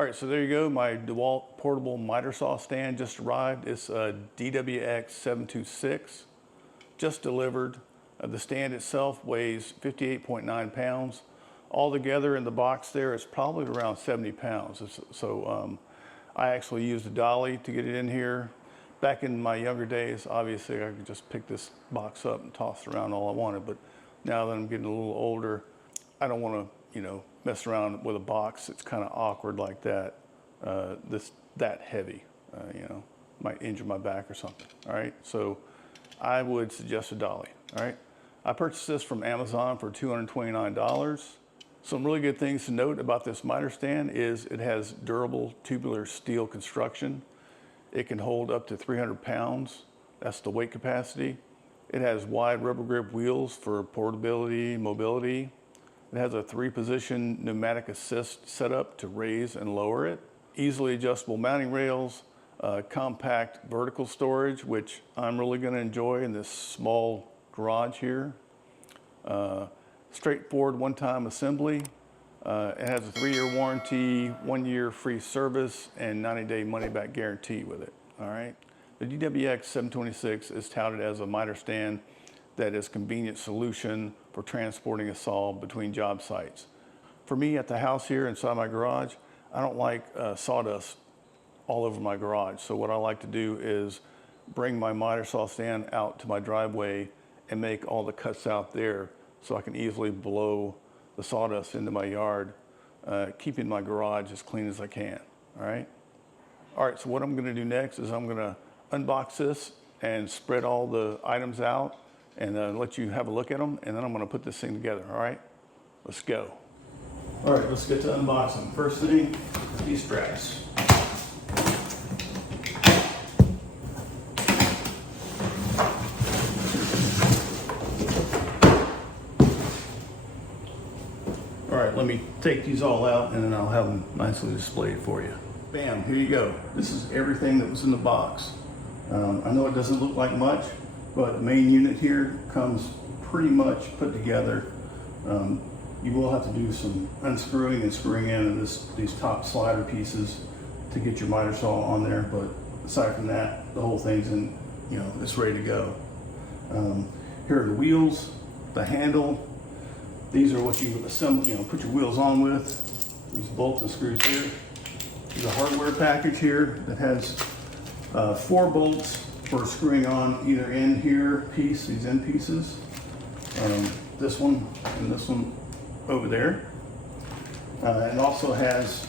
All right, so there you go. My DEWALT portable miter saw stand just arrived. It's a DWX 726, just delivered. The stand itself weighs 58.9 pounds. Altogether in the box there, it's probably around 70 pounds. I actually used a dolly to get it in here. Back in my younger days, obviously I could just pick this box up and toss it around all I wanted, but now that I'm getting a little older, I don't want to, mess around with a box. It's kind of awkward like that. That heavy, might injure my back or something. All right, so I would suggest a dolly. All right, I purchased this from Amazon for $229. Some really good things to note about this miter stand is it has durable tubular steel construction. It can hold up to 300 pounds. That's the weight capacity. It has wide rubber grip wheels for portability, mobility. It has a 3-position pneumatic assist setup to raise and lower it. Easily adjustable mounting rails, compact vertical storage, which I'm really going to enjoy in this small garage here. Straightforward one-time assembly. It has a 3-year warranty, 1-year free service, and 90-day money-back guarantee with it. All right. The DWX 726 is touted as a miter stand that is a convenient solution for transporting a saw between job sites. For me at the house here inside my garage, I don't like sawdust all over my garage. So what I like to do is bring my miter saw stand out to my driveway and make all the cuts out there so I can easily blow the sawdust into my yard, keeping my garage as clean as I can. All right. All right, so what I'm gonna do next is I'm gonna unbox this and spread all the items out and let you have a look at them, and then I'm gonna put this thing together, all right? Let's go. All right, let's get to unboxing. First thing, these straps. All right, let me take these all out and then I'll have them nicely displayed for you. Bam, here you go. This is everything that was in the box. I know it doesn't look like much, but the main unit here comes pretty much put together. You will have to do some unscrewing and screwing in these top slider pieces to get your miter saw on there, but aside from that, the whole thing's in, it's ready to go. Here are the wheels, the handle. These are what you assemble, put your wheels on with. These bolts and screws here. There's a hardware package here that has 4 bolts for screwing on either end here piece, these end pieces. This one and this one over there. It also has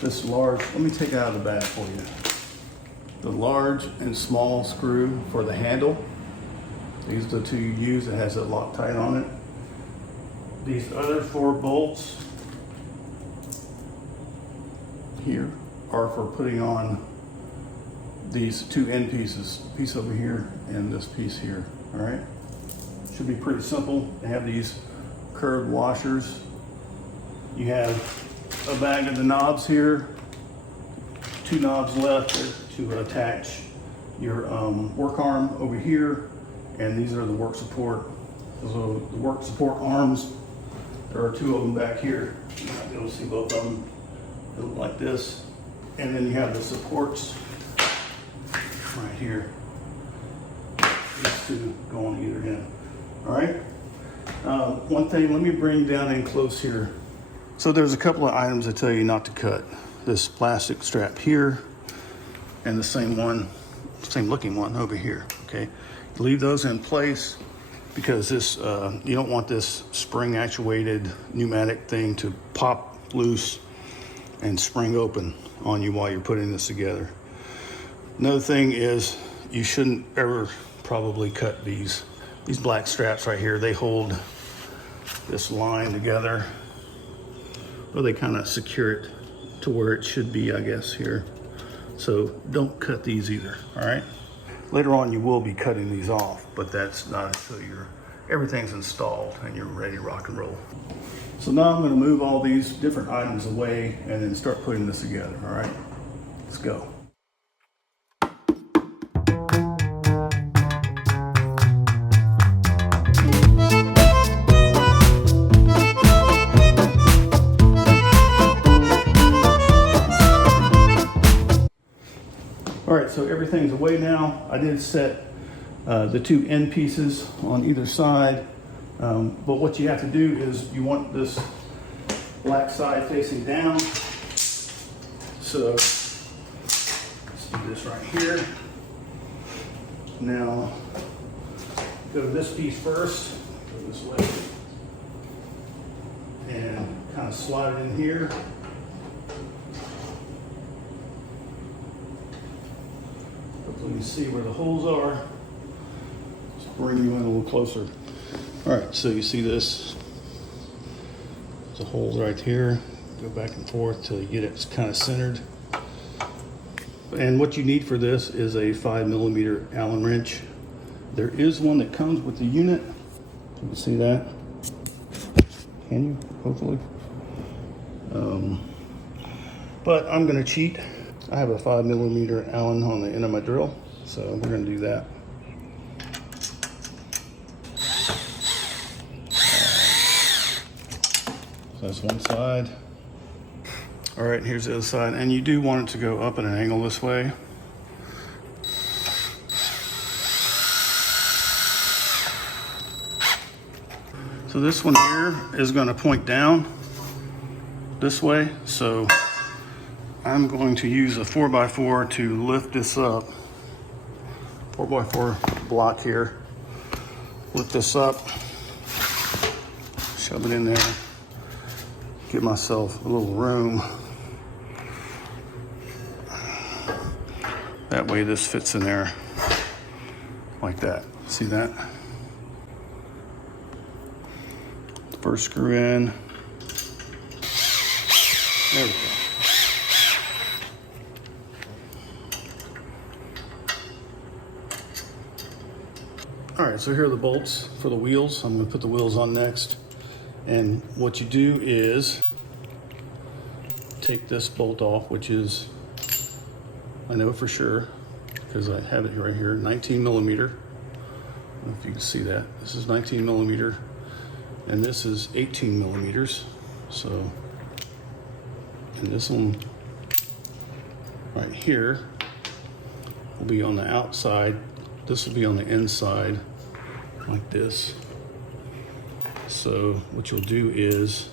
this large, let me take it out of the bag for you. The large and small screw for the handle. These are the 2 you use. It has a Loctite on it. These other 4 bolts here are for putting on these 2 end pieces, piece over here and this piece here. All right, should be pretty simple. They have these curved washers. You have a bag of the knobs here, 2 knobs left to attach your work arm over here, and these are the work support. So the work support arms, there are 2 of them back here. You might be able to see both of them. They look like this. And then you have the supports right here. These 2 go on either end. All right. One thing, let me bring down in close here. So there's a couple of items I tell you not to cut. This plastic strap here and the same looking one over here, okay? Leave those in place because this, you don't want this spring actuated pneumatic thing to pop loose and spring open on you while you're putting this together. Another thing is you shouldn't ever probably cut these black straps right here. They hold this line together, or they kind of secure it to where it should be, I guess, here. So don't cut these either, all right? Later on, you will be cutting these off, but that's not until everything's installed and you're ready to rock and roll. So now I'm gonna move all these different items away and then start putting this together, all right? Let's go. everything's away now. I did set the two end pieces on either side. But what you have to do is you want this black side facing down. So let's do this right here. Now go to this piece first, go this way, and kind of slide it in here. Hopefully you can see where the holes are. Just bring you in a little closer. All right, so you see this, the holes right here. Go back and forth till you get it kind of centered. And what you need for this is a 5mm Allen wrench. There is one that comes with the unit. You can see that. Can you? Hopefully. But I'm gonna cheat. I have a 5mm Allen on the end of my drill, so we're gonna do that. So that's one side. All right, here's the other side. And you do want it to go up at an angle this way. So this one here is gonna point down this way. So I'm going to use a 4x4 to lift this up. 4x4 block here. Lift this up, shove it in there, give myself a little room. That way this fits in there like that. See that? First screw in. There we go. All right, so here are the bolts for the wheels. I'm gonna put the wheels on next. And what you do is take this bolt off, which is, I know for sure, because I have it right here, 19mm. I don't know if you can see that. This is 19mm, and this is 18mm. So, and this one right here will be on the outside. This will be on the inside, like this. So what you'll do is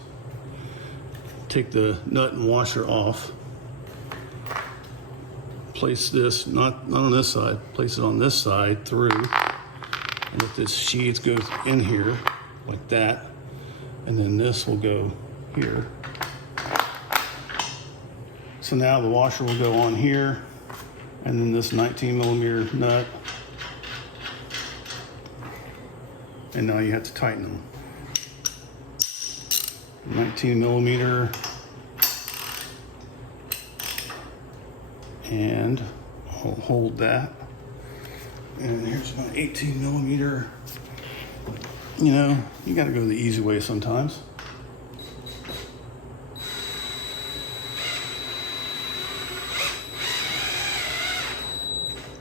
take the nut and washer off, place this, not on this side, place it on this side through, and let this sheath go in here like that, and then this will go here. So now the washer will go on here, and then this 19mm nut, and now you have to tighten them. 19mm, and I'll hold that. And here's my 18mm. You know, you gotta go the easy way sometimes.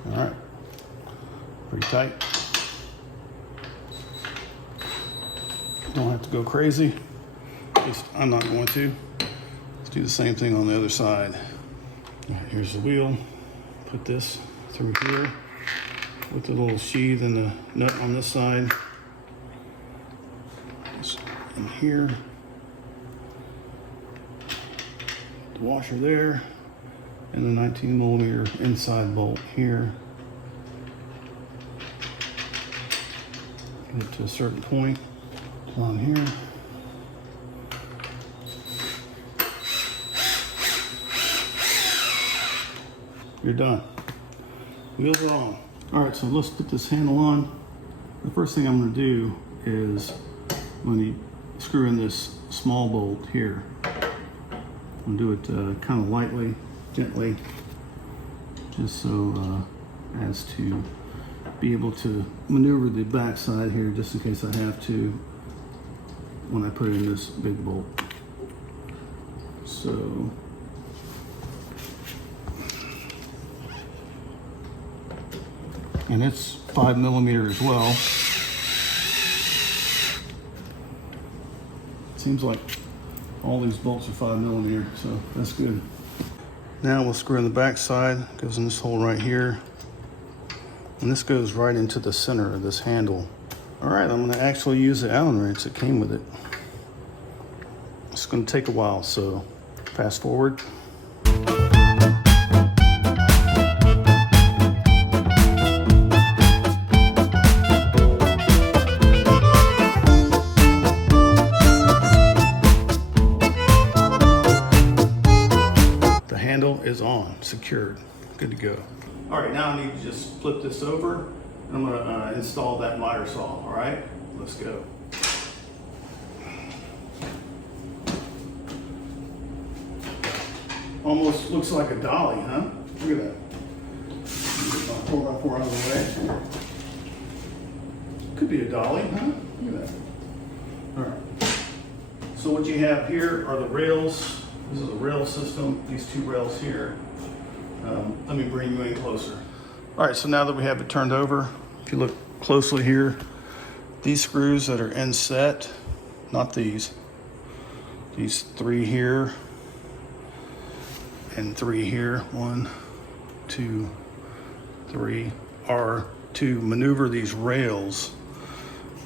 All right, pretty tight. Don't have to go crazy. At least I'm not going to. Let's do the same thing on the other side. All right, here's the wheel. Put this through here with the little sheath and the nut on this side. Just in here. The washer there. And the 19mm inside bolt here. Get it to a certain point. On here. You're done. Wheels are on. All right, so let's put this handle on. The first thing I'm going to do is when you screw in this small bolt here, I'm going to do it kind of lightly, gently, just so as to be able to maneuver the back side here, just in case I have to when I put in this big bolt. So and it's 5mm as well. Seems like all these bolts are 5mm, so that's good. Now we'll screw in the back side. Goes in this hole right here. And this goes right into the center of this handle. All right, I'm gonna actually use the Allen wrench that came with it. It's gonna take a while, so fast forward. The handle is on, secured, good to go. All right, now I need to just flip this over. I'm gonna install that miter saw, all right? Let's go. Almost looks like a dolly, huh? Look at that. Get my 4x4 out of the way. Could be a dolly, huh? Look at that. All right. So what you have here are the rails. This is a rail system, these two rails here. Let me bring you in closer. All right, so now that we have it turned over, if you look closely here, these screws that are inset, not these 3 here and 3 here, 1, 2, 3, are to maneuver these rails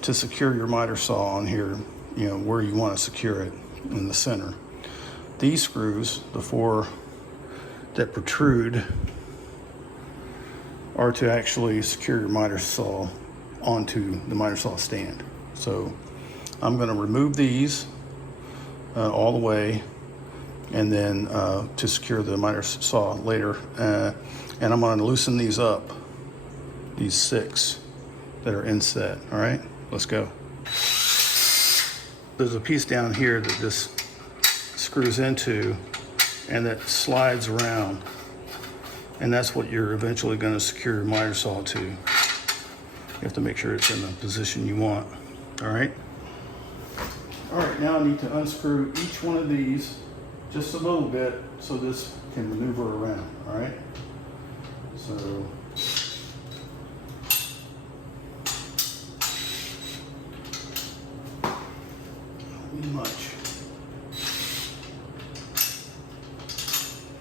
to secure your miter saw on here, you know, where you want to secure it in the center. These screws, the 4 that protrude, are to actually secure your miter saw onto the miter saw stand. So I'm going to remove these all the way, and then to secure the miter saw later, and I'm going to loosen these up, these 6 that are inset. All right, let's go. There's a piece down here that this screws into and that slides around, and that's what you're eventually going to secure your miter saw to. You have to make sure it's in the position you want. All right, now I need to unscrew each one of these just a little bit so this can maneuver around. All right, so not need much.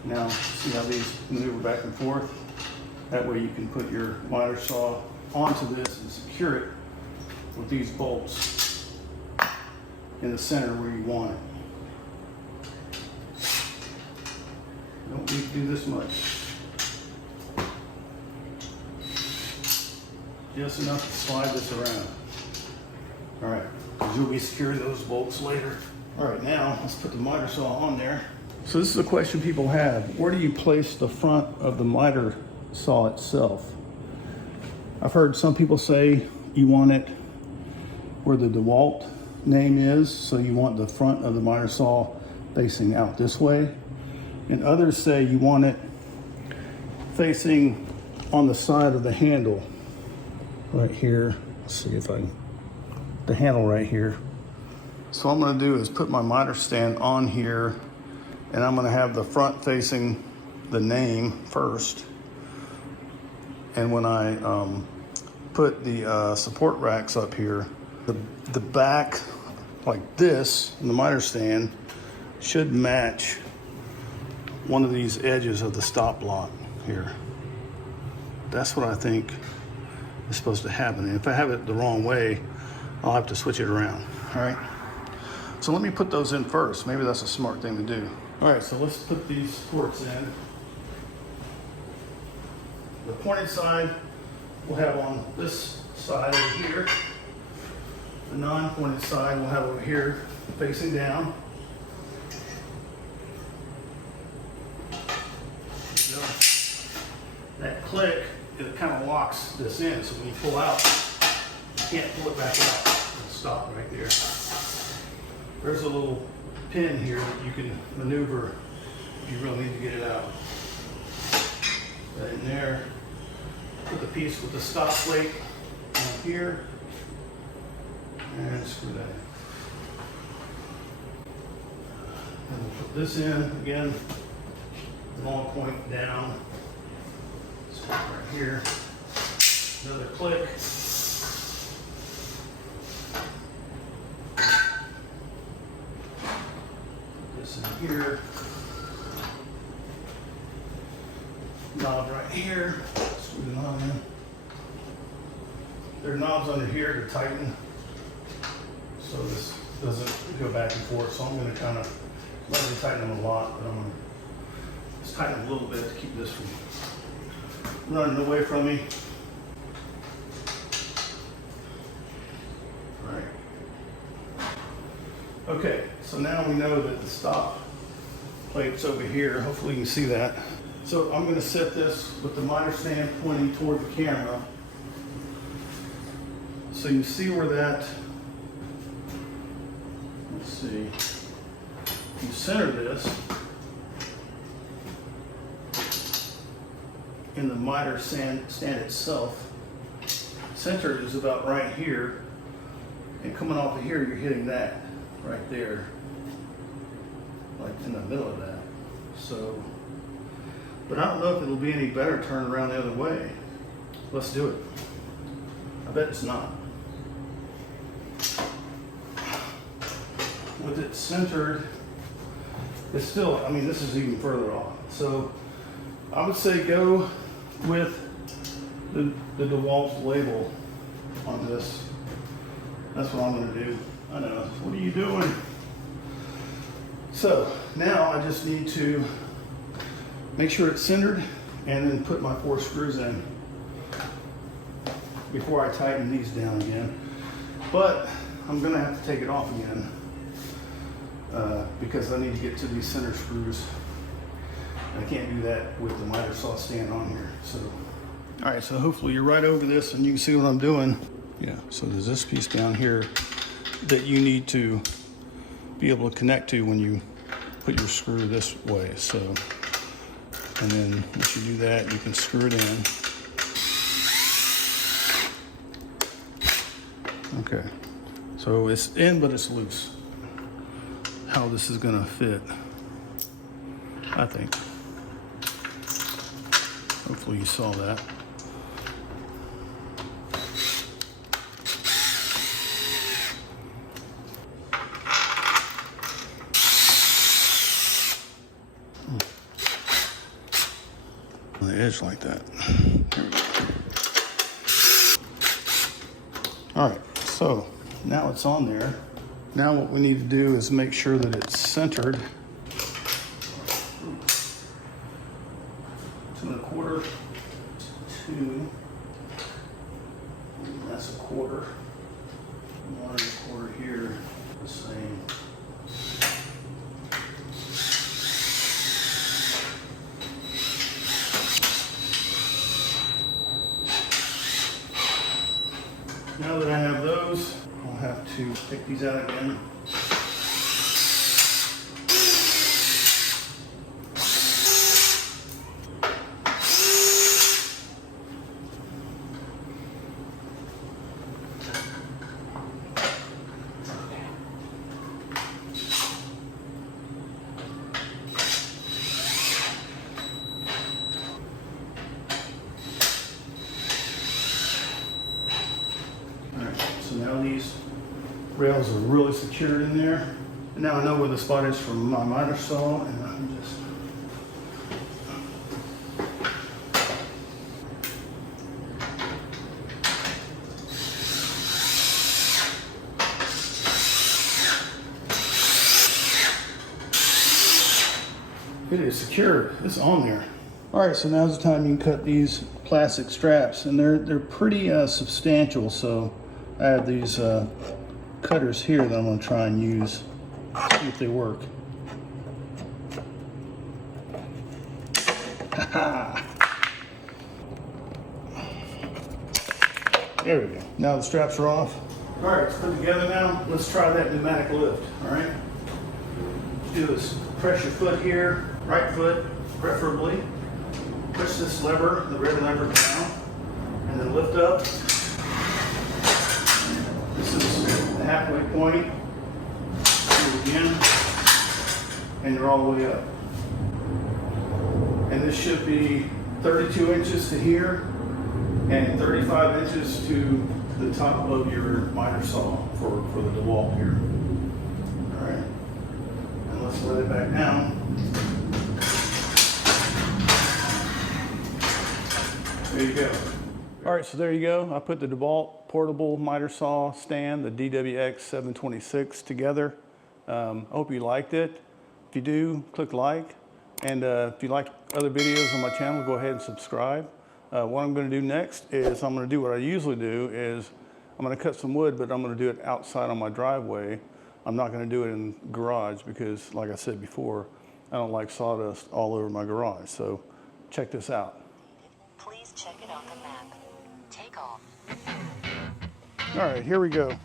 Now, see how these maneuver back and forth? That way you can put your miter saw onto this and secure it with these bolts in the center where you want it. You don't need to do this much. Just enough to slide this around. All right, because you'll be securing those bolts later. All right, now let's put the miter saw on there. So this is a question people have. Where do you place the front of the miter saw itself? I've heard some people say you want it where the DEWALT name is, so you want the front of the miter saw facing out this way. And others say you want it facing on the side of the handle right here. Let's see if the handle right here. So what I'm gonna do is put my miter stand on here, and I'm gonna have the front facing the name first. And when I put the support racks up here, the back like this, and the miter stand should match one of these edges of the stop block here. That's what I think is supposed to happen. And if I have it the wrong way, I'll have to switch it around, all right? So let me put those in first. Maybe that's a smart thing to do. All right, so let's put these supports in. The pointed side we'll have on this side over here. The non-pointed side we'll have over here facing down. That click, it kind of locks this in, so when you pull out, you can't pull it back out. It'll stop right there. There's a little pin here that you can maneuver if you really need to get it out. Put that in there. Put the piece with the stop plate on here and screw that in. And we'll put this in again, long point down. Right here, another click. Put this in here. Knob right here. Screw the knob in. There are knobs under here to tighten, so this doesn't go back and forth. So I'm going to kind of let me tighten them a lot, but I'm going to just tighten them a little bit to keep this from running away from me. All right. Okay, so now we know that the stop plate's over here. Hopefully you can see that. So I'm going to set this with the miter stand pointing toward the camera. So you see where that, let's see, you center this in the miter stand itself. Center is about right here, and coming off of here, you're hitting that right there, like in the middle of that. So, but I don't know if it'll be any better turning around the other way. Let's do it. I bet it's not. With it centered, it's still, I mean, this is even further off. So I would say go with the DEWALT label on this. That's what I'm going to do. I know. What are you doing? So now I just need to make sure it's centered and then put my 4 screws in before I tighten these down again. But I'm going to have to take it off again because I need to get to these center screws. I can't do that with the miter saw stand on here. So, all right, so hopefully you're right over this and you can see what I'm doing. Yeah, so there's this piece down here that you need to be able to connect to when you put your screw this way. So, and then once you do that, you can screw it in. Okay, so it's in, but it's loose. How this is gonna fit, I think. Hopefully you saw that. On the edge like that. There we go. All right, so now it's on there. Now what we need to do is make sure that it's centered. 2 1/4, 2, that's 1/4, 1 1/4 here, the same. Now that I have those, I'll have to take these out again. So now these rails are really secured in there. And now I know where the spot is for my miter saw, and I can just it is secured. It's on there. All right, so now's the time you can cut these plastic straps, and they're pretty substantial. So I have these cutters here that I'm going to try and use, see if they work. There we go. Now the straps are off. All right, it's put together now. Let's try that pneumatic lift. All right. What you do is press your foot here, right foot preferably. Push this lever, the red lever down, and then lift up. This is the halfway point. Do it again, and you're all the way up. And this should be 32 inches to here and 35 inches to the top of your miter saw for the DEWALT here. All right, and let's let it back down. There you go. All right, so there you go. I put the DEWALT portable miter saw stand, the DWX 726 together. I hope you liked it. If you do, click like. And if you like other videos on my channel, go ahead and subscribe. What I'm going to do next is I'm going to do what I usually do is I'm going to cut some wood, but I'm going to do it outside on my driveway. I'm not going to do it in the garage because, like I said before, I don't like sawdust all over my garage. So check this out. Please check it on the map. Take off. All right, here we go.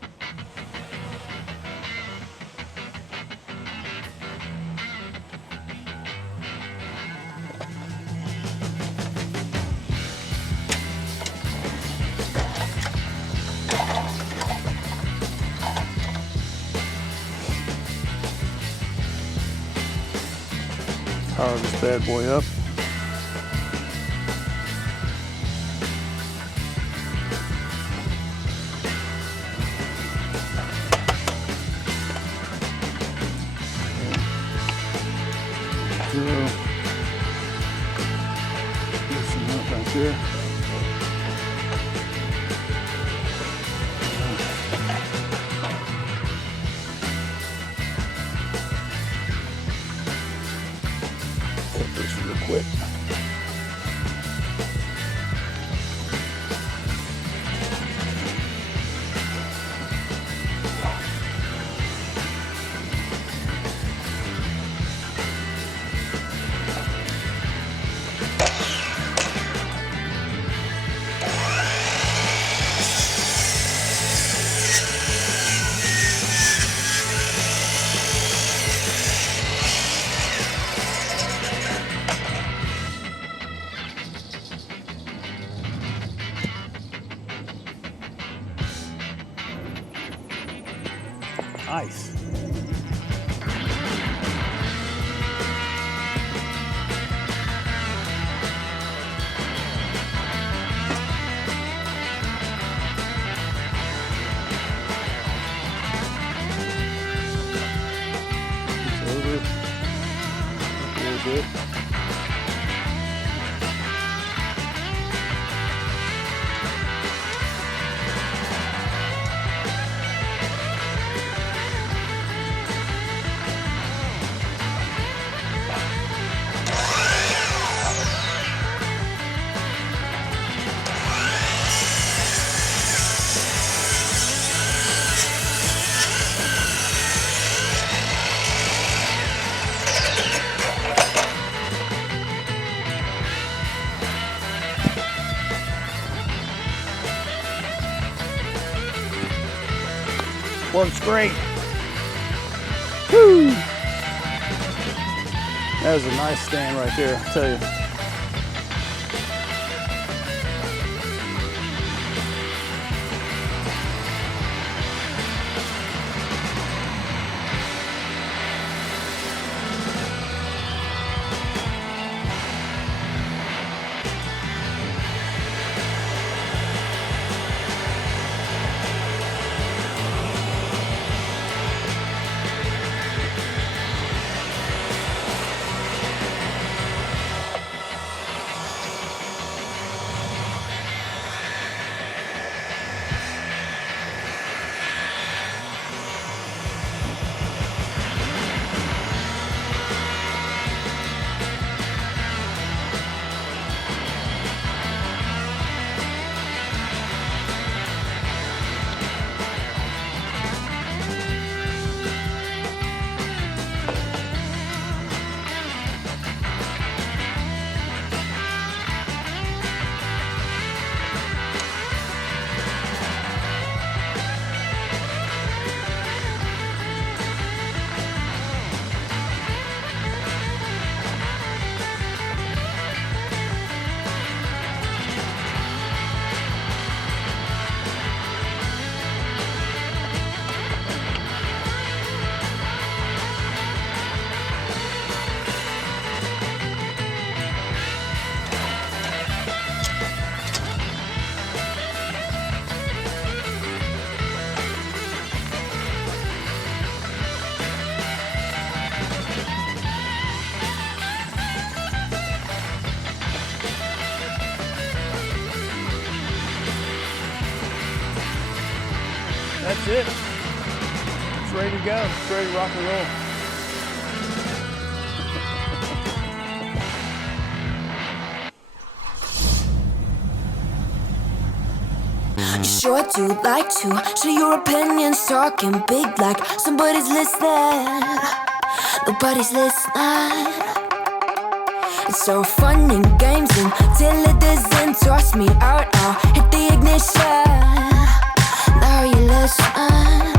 Power this bad boy up. Loosen up right there. Cut this real quick. Nice. It's over a little bit. Works great. Woo! That was a nice stand right there, I tell you. That's it. It's ready to go. It's ready to rock and roll. You sure do like to share your opinions, talking big like somebody's listening. Nobody's listening. It's so fun and games until it doesn't. Toss me out, I'll hit the ignition. Now you listen.